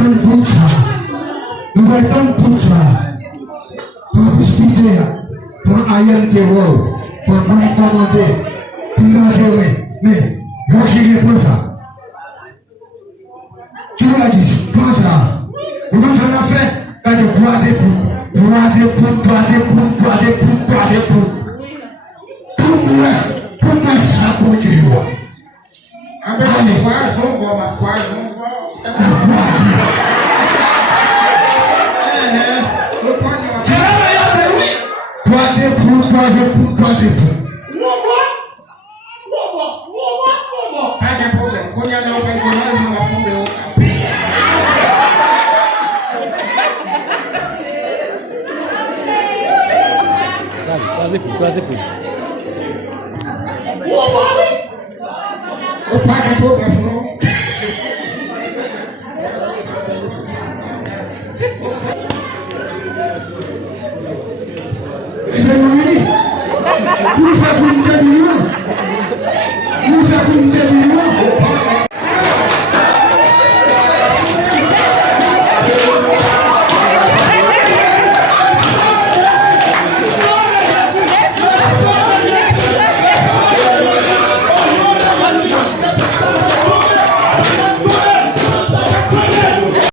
mettons pour ça. Nous mettons pour ça. Pour hospiter, pour ayant terror, pour nous commander, pour nous gérer. Mais, je pour ça. Tu l'as dit, pour ça. Nous avons fait, quand tu croises pour. Pour moi, ça continue. Avec poison, ma poison, ça va. Pas de problème. Quand il y a l'eau, on va tomber au cap. Quase por. O pai da boca falou. C'est mon ami. Nous faisons